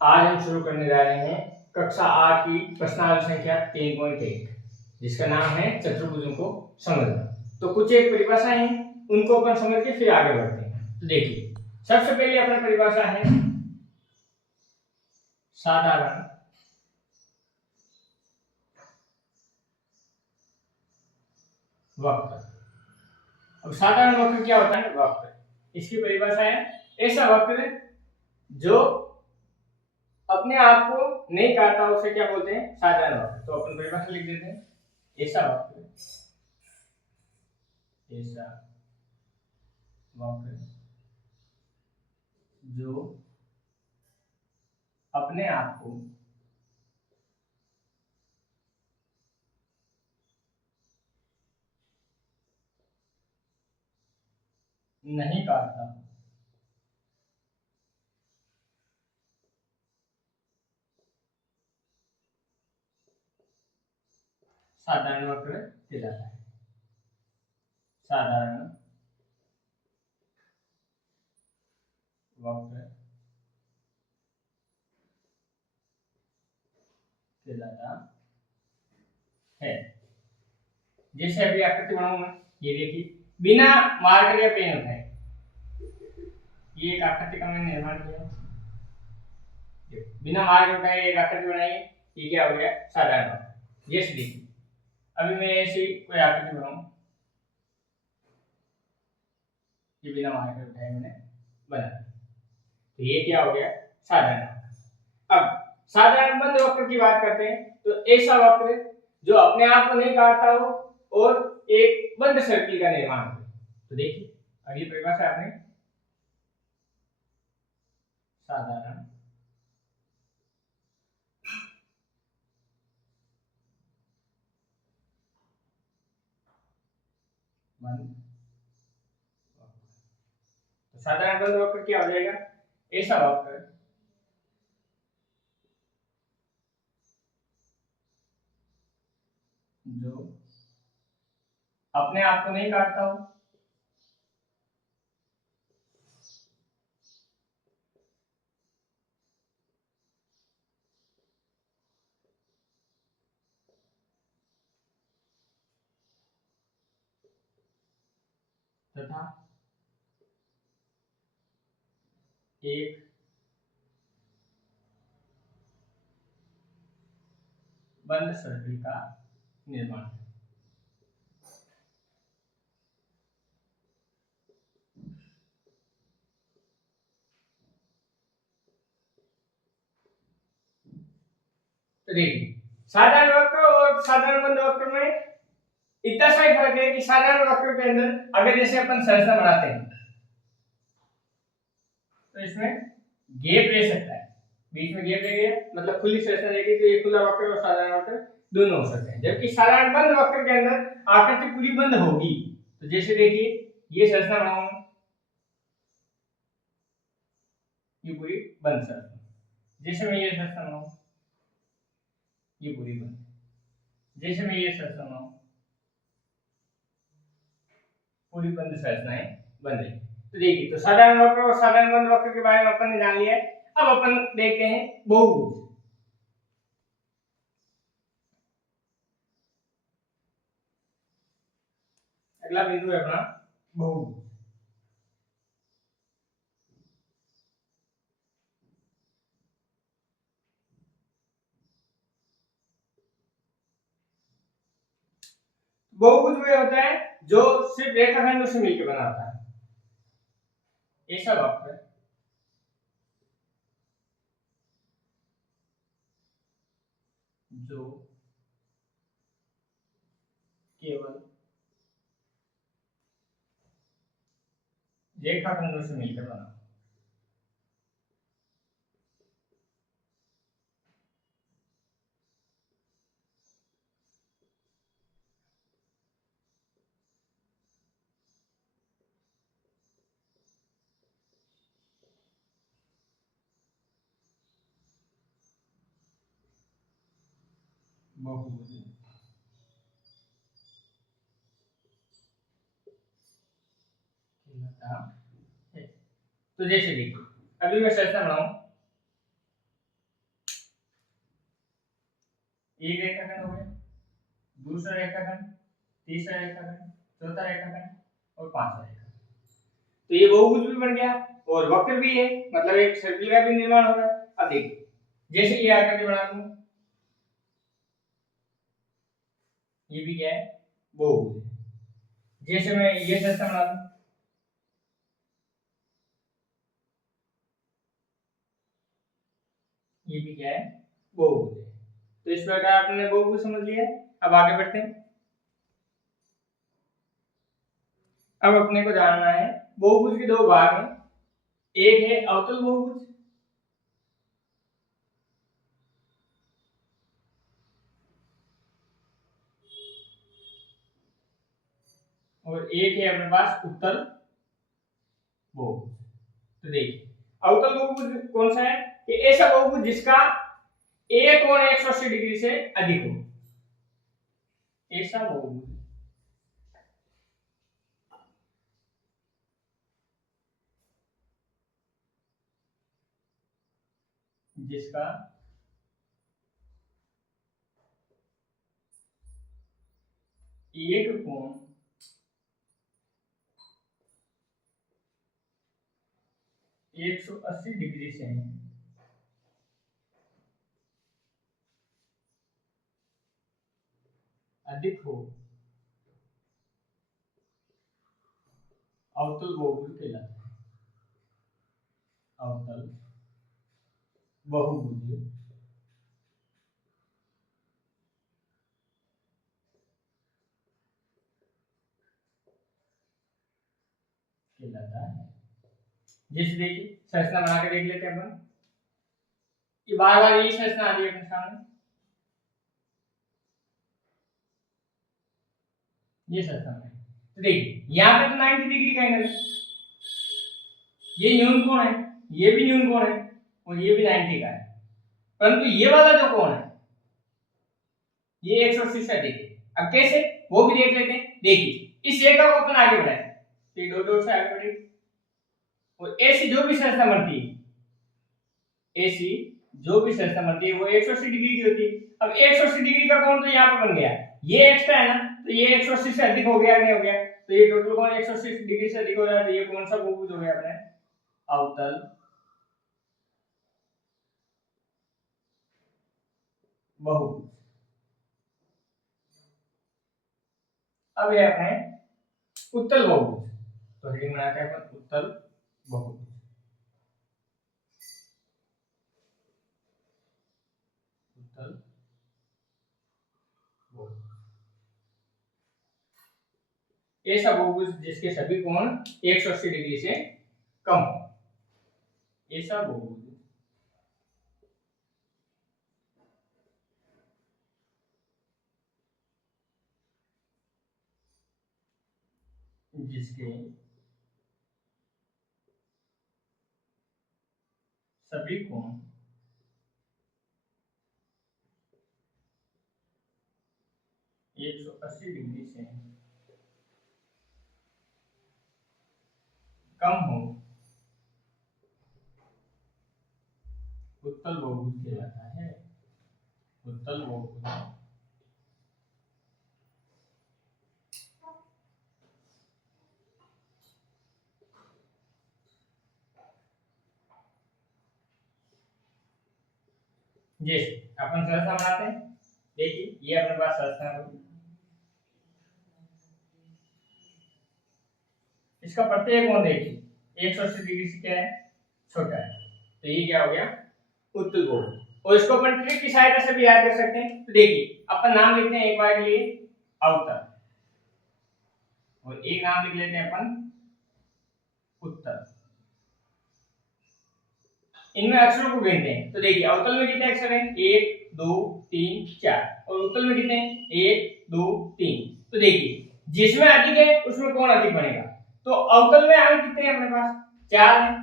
आज हम शुरू करने जा रहे हैं कक्षा 8 की प्रश्नावली संख्या 3.1 जिसका नाम है चतुर्भुजों को समझना। तो कुछ एक परिभाषाएं हैं, उनको अपन समझ के फिर आगे बढ़ते हैं। तो देखिए, सबसे पहले अपना परिभाषा है साधारण वक्र। अब साधारण वक्र क्या होता है? वक्र, इसकी परिभाषा है ऐसा वक्र जो अपने आप को नहीं काटता, उसे क्या बोलते हैं? साधारण वक्र। तो अपन परिभाषा लिख देते हैं, ऐसा वक्र, ऐसा वक्र जो अपने आप को नहीं काटता, साधारण वक्र कहलाता है। साधारण वक्र कहलाता है। जैसे अभी आकृति बनाऊंगा, ये देखिए, बिना मार्कर या पेन उठाए ये एक आकृति का मैंने निर्माण किया। बिना मार्कर उठाए एक आकृति बनाई, ये क्या हो गया? साधारण वक्र। जैसे देखिए, अभी मैं ऐसी कोई आकृति बनाऊं, ये बिना मार्कर उठाए मैंने बना, तो ये क्या हो गया? साधारण वक्र। अब साधारण बंद वक्र की बात करते हैं, तो ऐसा वक्र जो अपने आप को नहीं काटता हो और एक बंद सर्किल का निर्माण करे। तो देखिए, अगली परिभाषा आपने साधारण बंद वक्र। तो साधारण बंद वक्र क्या हो जाएगा? ऐसा वक्र जो अपने आप को नहीं काटता हो तथा एक बंद सर्किल का निर्माण है। तो देखिए, साधारण वक्र और साधारण बंद वक्र में इतना सा ही फर्क है कि साधारण वक्र के अंदर अगर जैसे अपन संरचना बनाते हैं तो इसमें गैप रह सकता है, बीच में गैप रहेगा, मतलब खुली संरचना रहेगी, तो ये खुला वक्र और साधारण वक्र दोनों हो सकते हैं। जबकि साधारण बंद वक्र के अंदर आकृति पूरी बंद होगी। तो जैसे देखिए, ये संरचना बनाऊंगा, ये पूरी बंद संरचना। जैसे मैं ये संरचना बनाऊं, ये पूरी बंद। जैसे मैं ये संरचना बनाऊं, पूरी बंद संरचनाएं बन रही। तो देखिए, तो साधारण वक्र और साधारण बंद वक्र के बारे में अपन ने जान लिया है। अब अपन देखते हैं बहुभुज। अगला बिंदु है अपना बहुभुज। बहुभुज वह होता है जो सिर्फ रेखाखंडों से मिलकर बना होता है। ऐसा वक्र जो केवल रेखाखंडों से मिलकर बना। बहुभुज कहलाता है। तो जैसे देखिए, अभी मैं संरचना बनाऊं, एक रेखाखंड हो गया, दूसरा रेखाखंड, तीसरा रेखाखंड, चौथा रेखाखंड और पांचवा रेखाखंड। तो ये बहुभुज भी बन गया और वक्र भी है, मतलब एक सर्किल का भी निर्माण हो रहा है। अब देखिए जैसे ये आकृति बना दूं, ये भी क्या है, बहुभुज है। जैसे मैं ये संरचना बना दूं, ये भी क्या है, बहुभुज है। तो इस प्रकार आपने बहुभुज समझ लिया। अब आगे बढ़ते हैं। अब अपने को जानना है बहुभुज के दो भाग हैं, एक है अवतल बहुभुज और एक है अपने पास उत्तल बहुभुज। तो देखिए अवतल बहुभुज कौन सा है कि ऐसा बहुभुज जिसका एक कोण 180 डिग्री से अधिक हो, ऐसा बहुभुज जिसका एक कोण 180 डिग्री से अधिक हो, अवतल बहुभुज कहलाता है। अवतल बहुभुज कहलाता है। जैसे देखिए संरचना बना के देख लेते हैं अपन। ये बार बार यही संरचना आ रही है अपने सामने, ये संरचना है। तो देखिए यहाँ पे तो 90 डिग्री का एंगल है, ये न्यून कोण है, ये भी न्यून कोण है और ये भी 90 का है, परंतु ये वाला जो कोण है ये 180 से अधिक है। अब कैसे वो भी देख लेते हैं। देखिए इस रेखा को अपन आगे बढ़ाएं, तो डॉट डॉट से आगे बढ़े और ऐसी जो भी संरचना बनती है, ऐसी जो भी संरचना बनती है वो 180 डिग्री की होती है। अब 180 डिग्री का कोण तो यहाँ पे बन गया, ये एक्स्ट्रा है ना, तो ये 180 से अधिक हो गया नहीं हो गया, तो ये टोटल कोण 180 डिग्री से अधिक हो रहा है, तो ये कौन सा बहुभुज हो गया अपने, अवतल बहुभुज। अब ये अपने उत्तल बहुभुज, तो हेडिंग बनाते हैं अपन उत्तल बहुभुज। उत्तल बहुभुज ऐसा बहुभुज जिसके सभी कोण 180 डिग्री से कम हो, ऐसा बहुभुज जिसके सभी कोण 180 डिग्री से कम हो, उत्तल बहुभुज कहलाता है। उत्तल बहुभुज जैसे अपन संरचना बनाते हैं। देखिए ये अपने पास संरचना है, इसका प्रत्येक कोण देखिए 180 डिग्री से क्या है, छोटा है, तो ये क्या हो गया, उत्तल बहुभुज। और इसको अपन ट्रिक की सहायता से भी याद कर सकते हैं। तो देखिए अपन नाम लिखते हैं एक बार के लिए अवतल और एक नाम लिख लेते हैं अपन उत्तल। इनमें अक्षरों को गिनते हैं। तो देखिए अवतल में कितने अक्षर हैं, 1 2 3 4, और उत्तल में कितने हैं, 1 2 3। तो देखिए जिसमें अधिक है उसमें कौन अधिक बनेगा। तो अवतल में अंक कितने हैं अपने पास, 4 हैं।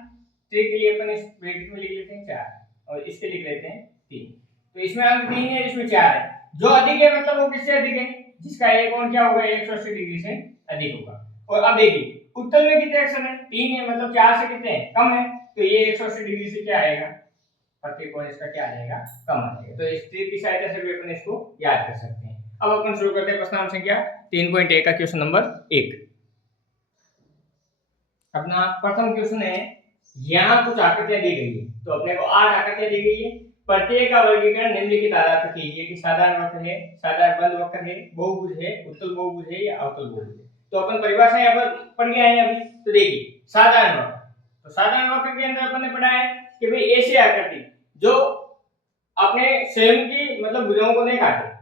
ट्रिक के लिए अपन इस ब्रैकेट में लिख लेते हैं 4 और इसके लिख लेते हैं 3। तो इसमें अंक 3 है, इसमें 4 है। जो अधिक है मतलब वो किससे अधिक है, जिसका एक कोण क्या होगा, 180 डिग्री से अधिक होगा। और अब देखिए उत्तल में कितने अक्षर हैं, 3 है, मतलब 4 से कितने हैं, कम है, तो ये 180 डिग्री से क्या आएगा, प्रत्येक कोण इसका क्या आ जाएगा, कम आ जाएगा। तो इस तीर की सहायता से भी अपन इसको याद कर सकते हैं। अब अपन शुरू करते हैं प्रश्न संख्या 3.1 का क्वेश्चन नंबर 1। अपना प्रथम क्वेश्चन है, यहाँ कुछ आकृतियां दी गई है, तो अपने को 8 आकृतियां दी गई है, प्रत्येक का वर्गीकरण निम्नलिखित आधार पर कीजिए कि साधारण वक्र है, साधारण बंद वक्र है, बहुभुज है, उत्तल बहुभुज है या अवतल बहुभुज है। तो अपन परिभाषा यहाँ पर पढ़ गए हैं अभी। तो देखिए साधारण वक्र, तो साधारण वक्र के अंदर अपन ने पढ़ा है कि भाई ऐसी आकृति जो अपने स्वयं की मतलब भुजाओं को नहीं काटे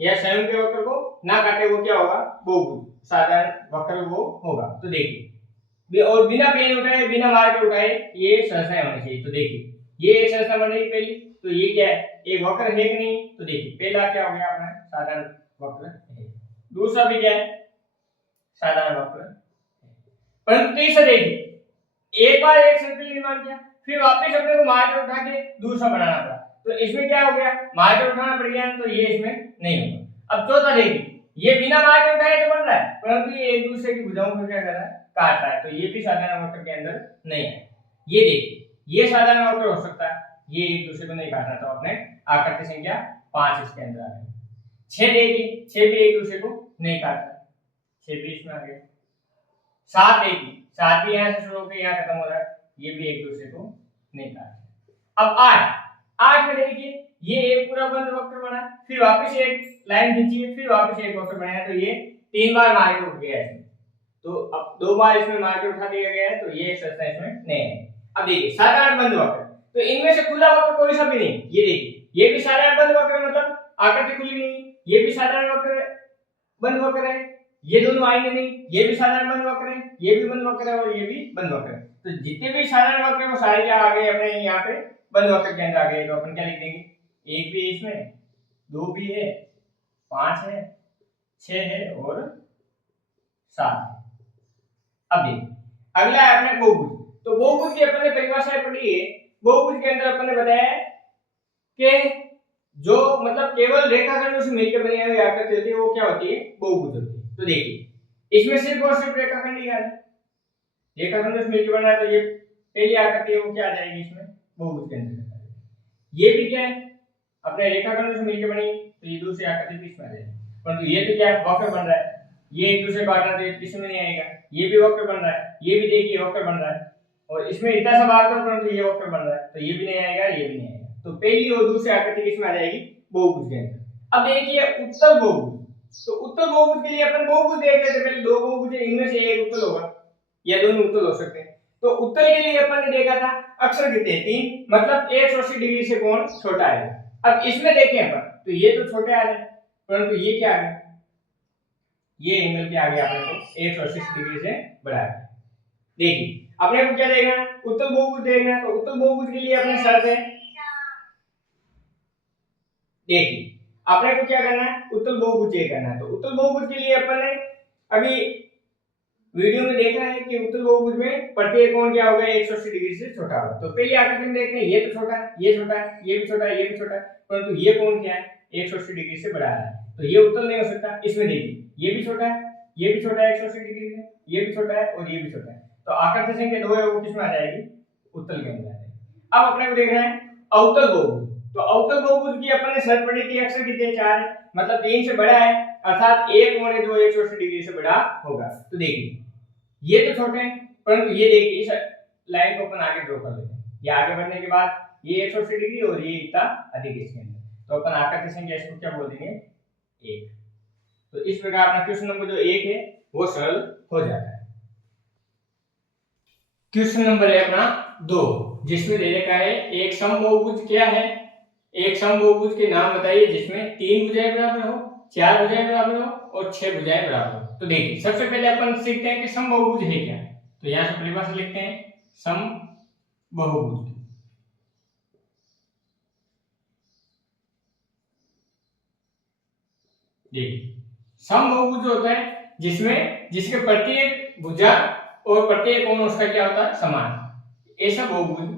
या स्वयं के वक्र को ना काटे, वो क्या होगा, बहुभुज साधारण वक्र वो होगा। तो देखिए और बिना पेन उठाए बिना मार्कर उठाए ये संरचना होनी चाहिए। तो देखिए ये एक संरचना बन रही पहली, तो ये क्या है, एक वक्र है कि नहीं। तो देखिए पहला क्या हो गया अपना साधारण वक्र है, दूसरा भी क्या है साधारण वक्र, परंतु तीसरा देखिए एक बार एक सर्कल निर्माण किया, फिर वापस अपने को मार्कर उठा के दूसरा बनाना पड़ा, तो इसमें क्या हो गया, मार्कर उठाना पड़ गया, तो ये इसमें नहीं होगा। अब चौथा देखिए ये बिना मार्कर उठाए तो बन रहा है, परंतु ये एक दूसरे की भुजाओं को क्या कर रहा है, काट रहा है, तो ये भी साधारण वक्र के अंदर नहीं है। ये देखिए ये साधारण वक्र हो सकता है, ये एक दूसरे को नहीं काट रहा, तो अपने आकृति संख्या 5 इसके अंदर आ गई। 6 देखिए 6 भी एक दूसरे को नहीं काट रहा, 6 भी इसमें आ गया। 7 देखिए 7 भी यहाँ से शुरू होकर यहाँ खत्म हो रहा है, ये भी एक दूसरे को नहीं काट रहा। अब 8 में देखिए ये एक पूरा बंद वक्र बना, फिर वापस एक लाइन खींची, फिर वापस एक वक्र बनाया, तो ये 3 बार मार्कर उठ गया इसमें, तो अब 2 बार इसमें मार्कर उठा दिया गया है, तो ये संरचना इसमें नहीं है। अब देखिए साधारण बंद वक्र, तो इनमें से खुला वक्र कोई सा भी नहीं, ये देखिए ये भी साधारण बंद वक्र मतलब आकृति खुली नहीं, ये भी साधारण वक्र बंद वक्र है, ये दोनों आएंगे नहीं, ये भी साधारण बंद वक्र है, ये भी बंद वक्र है और ये भी बंद वक्र है। तो जितने भी साधारण वक्र है वो सारे क्या आ गए अपने यहाँ पे बंद वक्र के अंदर आ गए। तो अपन क्या लिख देंगे, एक भी इसमें, 2 भी है, 5 है, 6 है और 7 है। अब देखिए अगला है अपने बहुभुज, तो बहुभुज की अपन ने परिभाषा पढ़ी है। बहुभुज के अंदर अपन ने बताया है कि जो मतलब केवल रेखाखंडों से मिलकर बनी हुई आकृति होती है वो क्या होती है, बहुभुज होती है। तो देखिए इसमें सिर्फ और सिर्फ रेखाखंड ही आ रहा है, रेखाखंडों से मिलकर बना है, तो ये पहली आकृति है वो क्या आ जाएगी इसमें, बहुभुज के अंदर। ये भी क्या है अपने रेखाखंडों से मिलकर बनी, तो ये दूसरी आकृति भी इसमें आ जाएगी, परंतु ये तो क्या वक्र बन रहा है, ये एक दूसरे को काट रहा है, तो इसमें नहीं आएगा। ये भी वक्र बन रहा है, ये भी देखिए वक्र बन रहा है, और इसमें इतना सा भाग परंतु ये वक्र बन रहा है, तो ये भी नहीं आएगा, ये भी नहीं आएगा। तो पहली और दूसरी आकृति किसमें आ जाएगी, बहुभुज के अंदर। अब देखिए उत्तल बहुभुज, तो उत्तल बहुभुज के लिए अपन बहुभुज देख लेते हैं, पहले दो बहुभुज है, इनमें से एक उत्तल होगा या दोनों उत्तल हो सकते हैं। तो उत्तल के लिए अपन ने देखा था अक्षर कितने, 3, मतलब 180 डिग्री से कोण छोटा है। अब इसमें देखें अपन, तो ये तो छोटे आ रहे हैं, परंतु ये क्या आ गया, ये एंगल क्या आ गया अपने को 180 डिग्री से बड़ा है। देखिए अपने को क्या देखना है, उत्तल बहुभुज देखना है, तो उत्तल बहुभुज के लिए अपने शर्त है, देखिए अपने को क्या करना है, उत्तल बहुभुज चेक करना है। तो उत्तल बहुभुज के लिए अपन ने अभी वीडियो में देखा है कि उत्तल बहुभुज में प्रत्येक कोण क्या होगा, 180 डिग्री से छोटा होगा। तो पहली आकृति में देखते हैं, ये तो छोटा है, ये छोटा है, ये भी छोटा है, ये भी छोटा है, परंतु ये कोण क्या है, 180 डिग्री से बड़ा है, तो ये उत्तल नहीं हो सकता। इसमें देखिए ये भी छोटा है, ये भी छोटा है 180 डिग्री से, ये भी छोटा है और ये भी छोटा है, तो आकृति संख्या 2 है वो किसमें आ जाएगी, उत्तल के अंदर आ जाएगी। अब अपने को देखना है अवतल बहुभुज, तो अवतल बहुभुज की अपन ने शर्त पढ़ी थी, अक्षर कितने 4 है, मतलब 3 से बड़ा है, अर्थात एक कोण है जो 180 डिग्री से बड़ा होगा। तो देखिए ये तो छोटे हैं, परंतु ये देखिए इस लाइन को अपन आगे ड्रॉ कर लेते हैं, ये आगे बढ़ने के बाद ये 180 डिग्री और ये इतना अधिक इसके अंदर, तो अपन आकृति संख्या इसको क्या बोल देंगे, 1। तो इस प्रकार अपना क्वेश्चन नंबर जो 1 है वो सरल हो जाता है। क्वेश्चन नंबर है अपना 2, जिसमें दे रखा है एक समबाहुभुज क्या है, एक समबाहुभुज के नाम बताइए जिसमें 3 भुजाएं बराबर हो, 4 भुजाएं बराबर हो और 6 भुजाएं बराबर हो। तो देखिए सबसे पहले अपन सीखते हैं कि समबाहुभुज है क्या, तो यहां से परिभाषा लिखते हैं समबाहुभुज। देखिए समबाहुभुज होता है जिसमें जिसके प्रत्येक भुजा और प्रत्येक कोण उसका क्या होता है, समान। ऐसा बहुभुज,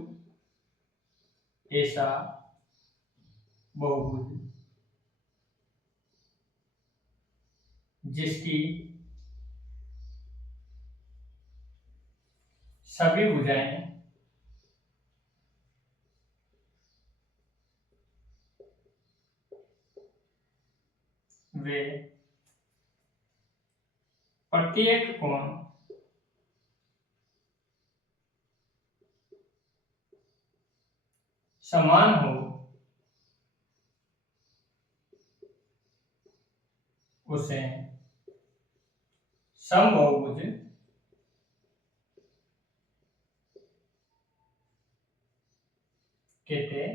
ऐसा बहुभुज जिसकी सभी भुजाएं वे प्रत्येक कोण समान हो उसे समबाहुभुज कहते हैं।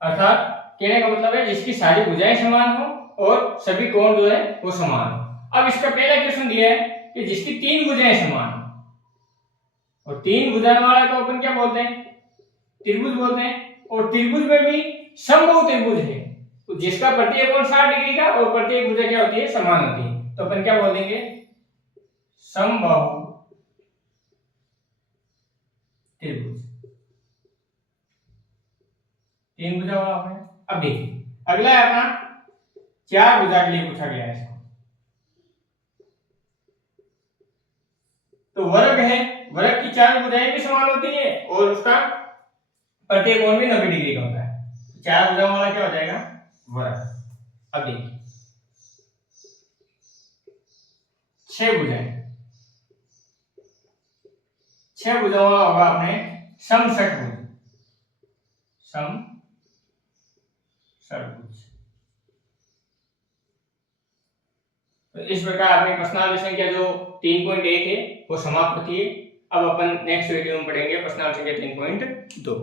अर्थात कहने का मतलब है जिसकी सारी भुजाएं समान हो और सभी कोण जो है वो समान हो। अब इसका पहला क्वेश्चन दिया है कि जिसकी तीन भुजाएं समान हो, और तीन भुजाएं वाला को अपन क्या बोलते हैं? त्रिभुज बोलते हैं। और त्रिभुज में भी समबाहु त्रिभुज है, तो जिसका प्रत्येक कोण 60 डिग्री का और प्रत्येक भुजा क्या होती है? समान होती है। तो अपन क्या बोल देंगे? समबाहु त्रिभुज। तीन भुजा वाला है। अब देखिए अगला है अपना चार भुजा के लिए पूछा गया है इसको। तो वर्ग है, वर्ग की चार भुजाएं भी समान होती है और उसका प्रत्येक कोण भी 90 डिग्री का होता है। चार भुजाओं वाला क्या हो जाएगा? वर्ग। अब देखिए छह भुजाएं, छह भुजाओं वाला होगा अपने समषटभुज। समषटभुज। तो इस प्रकार अपनी प्रश्नावली संख्या जो 3.1 है वो समाप्त होती है। अब अपन नेक्स्ट वीडियो में पढ़ेंगे प्रश्नावली संख्या 3.2।